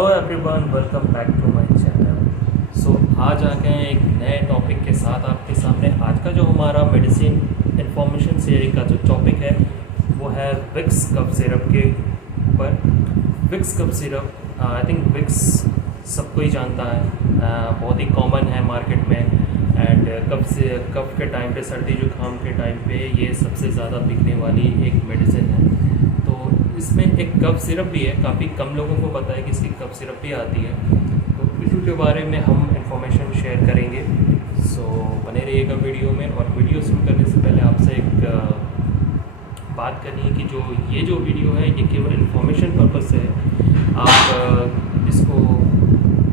Hello everyone, welcome back to my channel. So आज आ गए हैं एक नए टॉपिक के साथ आपके सामने। आज का जो हमारा मेडिसिन इंफॉर्मेशन सीरीज का जो टॉपिक है वो है विक्स कफ सिरप के ऊपर। Vicks cough syrup I think Vicks सबको ही जानता है, बहुत ही कॉमन है मार्केट में। एंड कफ के टाइम पे, सर्दी जुकाम के टाइम पे ये सबसे ज़्यादा बिकने वाली एक मेडिसिन है। तो इसमें एक कफ सिरप भी है, काफ़ी कम लोगों को पता है कि इसकी कफ सिरप भी आती है। तो इसी के बारे में हम इंफॉर्मेशन शेयर करेंगे। सो बने रहिएगा वीडियो में। और वीडियो शुरू करने से पहले आपसे एक बात करनी है कि जो वीडियो है ये केवल इंफॉर्मेशन पर्पस से है। आप इसको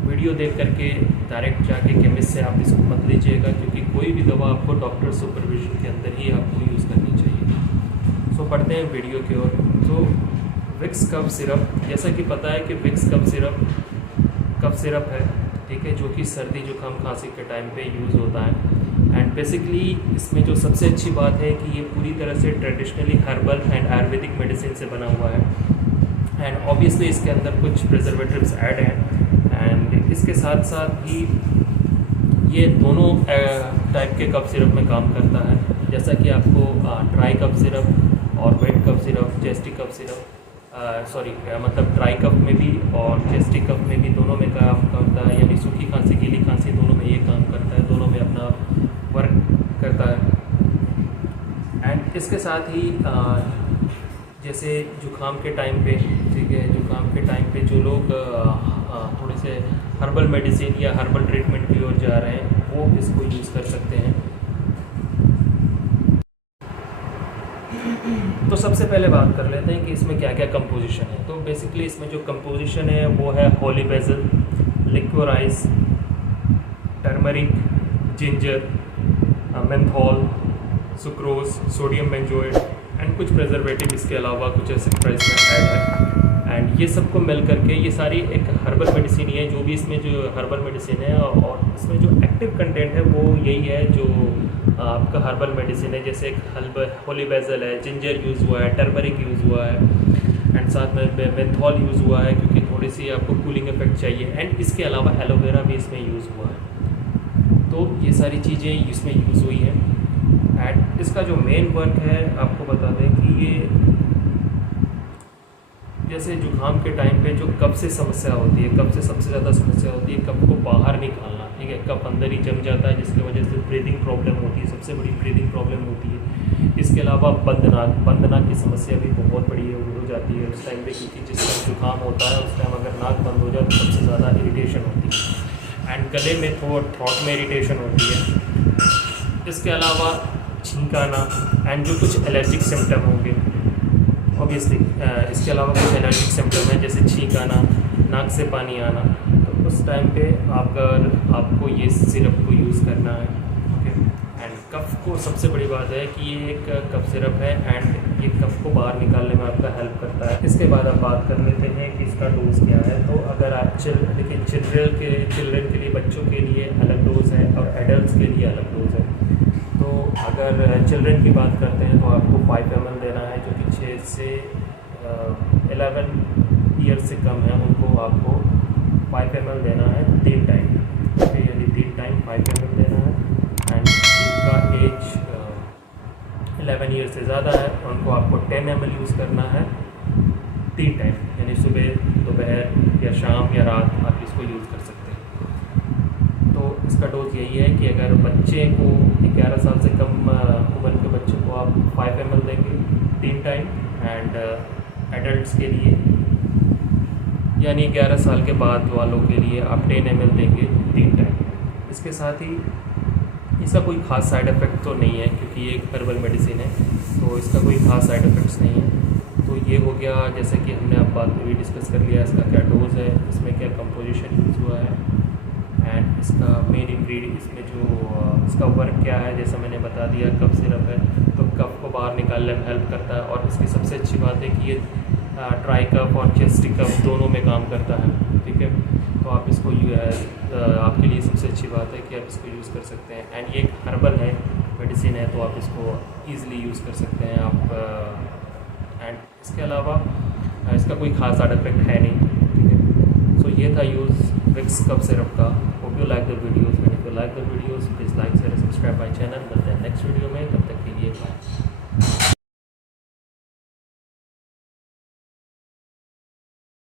वीडियो देख करके डायरेक्ट जाके केमिस्ट से आप इसको मत लीजिएगा, क्योंकि कोई भी दवा आपको डॉक्टर सुपरविजन के अंदर ही आपको यूज़ करनी चाहिए। सो बढ़ते हैं वीडियो की ओर। तो विक्स कफ सिरप, जैसा कि पता है कि विक्स कफ सिरप है, ठीक है, जो कि सर्दी जुकाम खांसी के टाइम पे यूज़ होता है। एंड बेसिकली इसमें जो सबसे अच्छी बात है कि ये पूरी तरह से traditionally herbal and Ayurvedic medicine से बना हुआ है। एंड ऑब्वियसली इसके अंदर कुछ प्रिजर्वेटिव्स ऐड हैं। एंड इसके साथ साथ ही ये दोनों टाइप के कफ सिरप में काम करता है। जैसा कि आपको ड्राई कफ सिरप और wet cough syrup, chesty cough syrup, मतलब ड्राई कफ में भी और चेस्टी कफ में भी, दोनों में काम करता है। यानी सूखी खांसी, गीली खांसी, दोनों में ये काम करता है, दोनों में अपना वर्क करता है। एंड इसके साथ ही जैसे जुकाम के टाइम पे, ठीक है, जुकाम के टाइम पे जो लोग थोड़े से हर्बल मेडिसिन या हर्बल ट्रीटमेंट की ओर जा रहे हैं वो इसको यूज़ कर सकते हैं। तो सबसे पहले बात कर लेते हैं कि इसमें क्या क्या कंपोजिशन है। तो बेसिकली इसमें जो कंपोजिशन है वो है holy basil, liquorice, turmeric, ginger, menthol, sucrose, sodium benzoate and कुछ प्रिजर्वेटिव इसके अलावा कुछ ऐसे प्राइस में ऐड है। एंड ये सबको मिल करके ये सारी एक हर्बल मेडिसिन ही है। जो भी इसमें जो हर्बल मेडिसिन है और इसमें जो एक्टिव कंटेंट है वो यही है जो आपका हर्बल मेडिसिन है। जैसे एक होली बेसल है, जिंजर यूज़ हुआ है, टर्मरिक यूज़ हुआ है, एंड साथ में मेंथॉल यूज़ हुआ है क्योंकि थोड़ी सी आपको कूलिंग इफेक्ट चाहिए। एंड इसके अलावा एलोवेरा भी इसमें यूज़ हुआ है। तो ये सारी चीज़ें इसमें यूज़ हुई हैं। एंड इसका जो मेन वर्क है आपको बता दें कि ये जैसे जुकाम के टाइम पे जो कफ से समस्या होती है, कफ से सबसे ज़्यादा समस्या होती है कफ को बाहर निकालना, ठीक है। कफ अंदर ही जम जाता है जिसकी वजह से ब्रीदिंग प्रॉब्लम होती है, सबसे बड़ी ब्रीदिंग प्रॉब्लम होती है। इसके अलावा बंद नाक की समस्या भी बहुत बड़ी हो जाती है उस टाइम पे, क्योंकि जिस टाइम जुकाम होता है उस टाइम अगर नाक बंद हो जाए तो सबसे ज़्यादा इरीटेशन होती है। एंड गले में थ्रोट में इरीटेशन होती है। इसके अलावा छींक आना एंड जो कुछ एलर्जिक सिम्टम होंगे ऑब्वियसली, इसके अलावा कुछ एलर्जिक सिम्टम है जैसे छींक आना, नाक से पानी आना, तो उस टाइम पे आपको ये सिरप को यूज़ करना है, ओके। एंड कफ को सबसे बड़ी बात है कि ये एक कफ सिरप है एंड ये कफ को बाहर निकालने में आपका हेल्प करता है। इसके बाद आप बात कर लेते हैं कि इसका डोज क्या है। तो अगर आप देखिए चिल्ड्रन के लिए, बच्चों के लिए अलग डोज है और एडल्ट के लिए अलग डोज है। तो अगर चिल्ड्रन की बात करते हैं तो आपको 5 ml देना है, जो कि 6 से 11 ईयर से कम है उनको आपको 5 ml देना है 3 टाइम, ओके। यानी 3 टाइम 5 ml देना है। एंड जिनका एज 11 ईयर से ज़्यादा है उनको आपको 10 ml यूज़ करना है 3 टाइम, यानी सुबह, दोपहर या शाम या रात आप इसको यूज़ कर सकते हैं। तो इसका डोज यही है कि अगर बच्चे को 11 साल से कम उम्र के बच्चे को आप 5 ml देंगे 3 टाइम, एंड एडल्ट्स के लिए यानी 11 साल के बाद वालों के लिए आप 10 ml देंगे 3 टाइम। इसके साथ ही इसका कोई ख़ास साइड इफ़ेक्ट तो नहीं है क्योंकि ये एक हर्बल मेडिसिन है, तो इसका कोई ख़ास साइड इफ़ेक्ट्स नहीं है। तो ये हो गया, जैसे कि हमने अब बात में भी डिस्कस कर लिया इसका क्या डोज़ है, इसमें क्या कंपोजिशन यूज़ हुआ है, एंड इसका मेन इंग्रेडिएंट, इसमें जो इसका वर्क क्या है, जैसा मैंने बता दिया कफ सिरप है तो कफ को बाहर निकालने में हेल्प करता है। और इसकी सबसे अच्छी बात है कि ये ड्राई कफ और चेस्टी कफ दोनों में काम करता है, ठीक है। तो आप इसको आपके लिए सबसे अच्छी बात है कि आप इसको यूज़ कर सकते हैं। एंड ये एक हर्बल है, मेडिसिन है, तो आप इसको ईज़िली यूज़ कर सकते हैं आप। एंड इसके अलावा इसका कोई ख़ास साइड इफ़ेक्ट है नहीं, ठीक है। सो ये था यूज़ विक्स कफ सिरप का. Hope you like the videos. And if you like the videos please like share subscribe my channel. मिलते हैं नेक्स्ट वीडियो में.